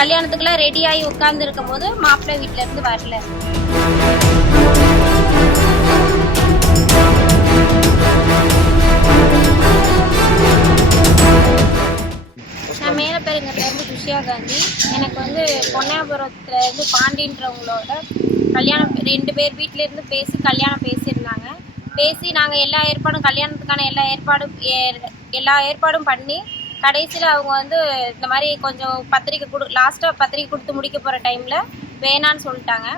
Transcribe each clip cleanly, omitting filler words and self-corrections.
கல்யாணத்துக்குள்ள ready ஆகி உட்கார்ந்து இருக்கும் போது மாப்பிள்ளை வீட்டுல இருந்து வரல. நான் மேலப்பெருங்கல்ல இருந்து குஷியா காந்தி. எனக்கு வந்து பொன்னியாபுரத்துல இருந்து பாண்டின்றவங்களோட கல்யாணம் 2 பேர் வீட்டுல இருந்து பேசி கல்யாணம் பேசியிருந்தாங்க. பேசி நாங்கள் எல்லா ஏற்பாடும் கல்யாணத்துக்கான எல்லா ஏற்பாடும் பண்ணி கடைசியில் அவங்க வந்து இந்த மாதிரி கொஞ்சம் லாஸ்ட்டாக பத்திரிக்கை கொடுத்து முடிக்க போகிற டைமில் வேணான்னு சொல்லிட்டாங்க.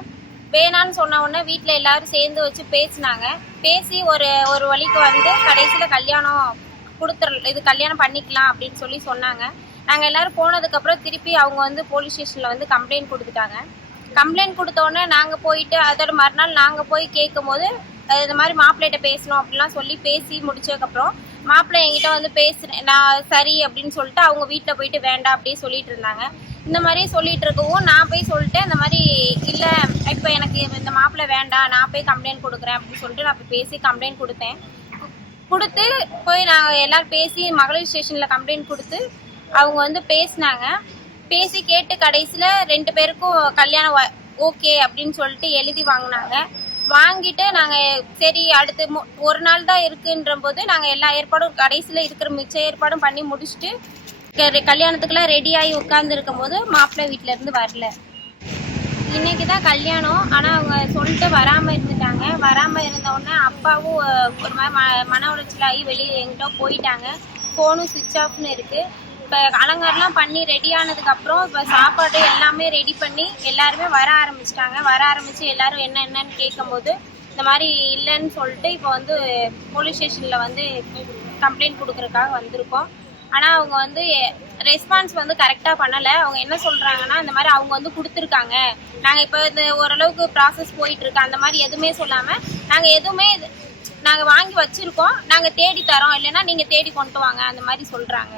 வேணான்னு சொன்ன உடனே வீட்டில் எல்லோரும் சேர்ந்து வச்சு பேசினாங்க. பேசி ஒரு வழிக்கு வந்து கடைசியில் கல்யாணம் பண்ணிக்கலாம் அப்படின்னு சொன்னாங்க. நாங்கள் எல்லோரும் போனதுக்கப்புறம் திருப்பி அவங்க வந்து போலீஸ் ஸ்டேஷனில் வந்து கம்ப்ளைண்ட் கொடுத்துட்டாங்க. கம்ப்ளைண்ட் கொடுத்தோடனே நாங்கள் போயிட்டு அதோட மறுநாள் நாங்கள் போய் கேட்கும் போது இந்த மாதிரி மாப்பிள்ளைகிட்ட பேசணும் அப்படிலாம் சொல்லி பேசி முடிச்சதுக்கப்புறம் மாப்பிள்ளை என்கிட்ட வந்து பேசுகிறேன் நான் சரி அப்படின்னு சொல்லிட்டு அவங்க வீட்டில் போயிட்டு வேண்டாம் அப்படியே சொல்லிட்டு இருந்தாங்க. இந்த மாதிரி சொல்லிட்டு இருக்கவும் நான் போய் சொல்லிட்டேன், இந்த மாதிரி இல்லை இப்போ எனக்கு இந்த மாப்பிள்ளை வேண்டாம், நான் போய் கம்ப்ளைண்ட் கொடுக்குறேன் அப்படின்னு சொல்லிட்டு நான் போய் பேசி கம்ப்ளைண்ட் கொடுத்து போய் நாங்கள் எல்லோரும் பேசி மகளிர் ஸ்டேஷனில் கம்ப்ளைண்ட் கொடுத்து அவங்க வந்து பேசினாங்க. பேசி கேட்டு கடைசியில் 2 பேருக்கும் கல்யாணம் ஓகே அப்படின்னு சொல்லிட்டு எழுதி வாங்கிட்டு நாங்கள் சரி அடுத்து ஒரு நாள் தான் இருக்குன்ற போது நாங்கள் எல்லா ஏற்பாடும் கடைசியில் இருக்கிற மிச்ச ஏற்பாடும் பண்ணி முடிச்சுட்டு கல்யாணத்துக்குலாம் ரெடி ஆகி உட்கார்ந்து இருக்கும் போது மாப்பிள்ளை வீட்டிலேருந்து வரல. இன்னைக்கு தான் கல்யாணம். ஆனால் அவங்க சொல்லிட்டு வராமல் இருந்துட்டாங்க. வராமல் இருந்தவுடனே அப்பாவும் ஒரு மாதிரி மன உளைச்சலாகி வெளியே எங்கிட்ட போயிட்டாங்க. ஃபோனும் சுவிட்ச் ஆஃப்னு இருக்குது. இப்போ அலங்காரம்லாம் பண்ணி ரெடி ஆனதுக்கப்புறம் இப்போ சாப்பாடு எல்லாமே ரெடி பண்ணி எல்லாருமே வர ஆரம்பித்து எல்லோரும் என்னன்னு கேட்கும்போது இந்த மாதிரி இல்லைன்னு சொல்லிட்டு இப்போ வந்து போலீஸ் ஸ்டேஷனில் வந்து கம்ப்ளைண்ட் கொடுக்குறதுக்காக வந்திருக்கோம். ஆனால் அவங்க வந்து ரெஸ்பான்ஸ் வந்து கரெக்டாக பண்ணலை. அவங்க என்ன சொல்கிறாங்கன்னா இந்த மாதிரி அவங்க வந்து கொடுத்துருக்காங்க, நாங்கள் இப்போ இந்த ஓரளவுக்கு ப்ராசஸ் போயிட்டுருக்கு, அந்த மாதிரி எதுவுமே சொல்லாமல் நாங்கள் வாங்கி வச்சுருக்கோம், நாங்கள் தேடி தரோம், இல்லைன்னா நீங்கள் தேடி கொண்டு வாங்க அந்த மாதிரி சொல்கிறாங்க.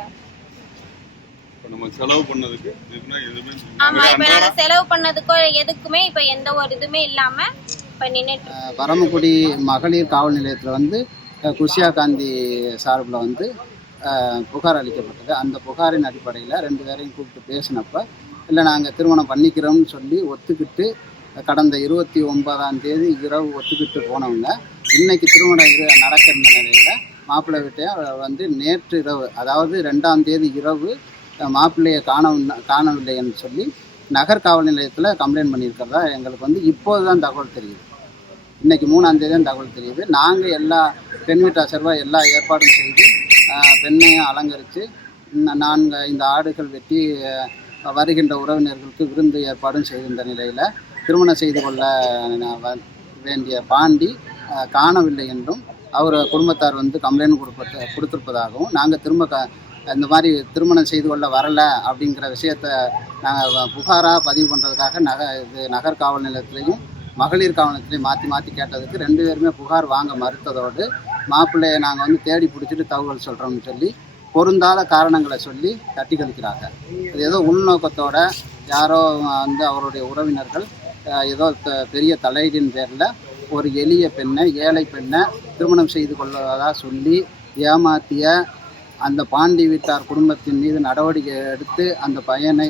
செலவு பண்ணதுக்கோ எதுக்குமே இப்ப எந்த ஒரு இதுவுமே இல்லாம இப்ப நின்னுட்டு பரமக்குடி மகளிர் காவல் நிலையத்தில் வந்து குஷியா காந்தி சார்பில் வந்து புகார் அளிக்கப்பட்டது. அந்த புகாரின் அடிப்படையில் 2 பேரையும் கூப்பிட்டு பேசினப்ப இல்லை நாங்கள் திருமணம் பண்ணிக்கிறோம்னு சொல்லி ஒத்துக்கிட்டு கடந்த 29ஆம் தேதி இரவு ஒத்துக்கிட்டு போனவங்க இன்னைக்கு திருமணம் நடக்கிற நிலையில் மாப்பிள்ளை வீட்டையும் வந்து நேற்று இரவு, அதாவது 2ஆம் தேதி இரவு மாப்பிள்ளையை காணவில்லைன்னு சொல்லி நகர் காவல் நிலையத்தில் கம்ப்ளைண்ட் பண்ணியிருக்கிறதா எங்களுக்கு வந்து இப்போது தான் தகவல் தெரியுது. இன்றைக்கி 3ஆம் தேதி தான் தகவல் தெரியுது. நாங்கள் எல்லா பெண் வீட்டாசர்வாக எல்லா ஏற்பாடும் செய்து பெண்ணையும் அலங்கரித்து இந்த ஆடுகள் வெட்டி வருகின்ற உறவினர்களுக்கு விருந்து ஏற்பாடும் செய்கின்ற நிலையில் திருமணம் செய்து கொள்ள வேண்டிய பாண்டி காணவில்லை என்றும் அவர் குடும்பத்தார் வந்து கம்ப்ளைண்ட் கொடுத்திருப்பதாகவும் நாங்கள் இந்த மாதிரி திருமணம் செய்து கொள்ள வரலை அப்படிங்கிற விஷயத்தை நாங்கள் புகாராக பதிவு பண்ணுறதுக்காக நகர் காவல் நிலையத்திலையும் மகளிர் காவல் நிலையத்திலையும் மாற்றி கேட்டதுக்கு 2 பேருமே புகார் வாங்க மறுத்ததோடு மாப்பிள்ளையை நாங்கள் வந்து தேடி பிடிச்சிட்டு தகவல் சொல்கிறோம்னு சொல்லி பொருந்தாத காரணங்களை சொல்லி தட்டி கழிக்கிறாங்க. இது ஏதோ உள்நோக்கத்தோட யாரோ வந்து அவருடைய உறவினர்கள் ஏதோ பெரிய தலையீடின் பேரில் ஒரு எளிய பெண்ணை ஏழை பெண்ணை திருமணம் செய்து கொள்வதாக சொல்லி ஏமாற்றிய அந்த பாண்டி வீட்டார் குடும்பத்தின் மீது நடவடிக்கை எடுத்து அந்த பையனை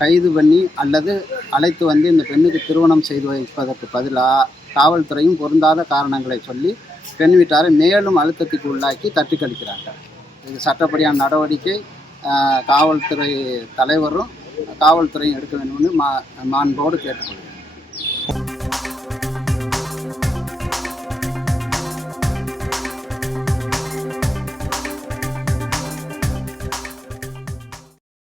கைது பண்ணி அல்லது அழைத்து வந்து இந்த பெண்ணுக்கு திருமணம் செய்து வைப்பதற்கு பதிலாக காவல்துறையும் பொருந்தாத காரணங்களை சொல்லி பெண் வீட்டாரை மேலும் அழுத்தத்துக்கு உள்ளாக்கி தட்டி கழிக்கிறார்கள். இது சட்டப்படியான நடவடிக்கை காவல்துறை தலைவரும் காவல்துறையும் எடுக்க வேண்டும்னு மாண்போடு கேட்டுக்கொள்கிறேன்.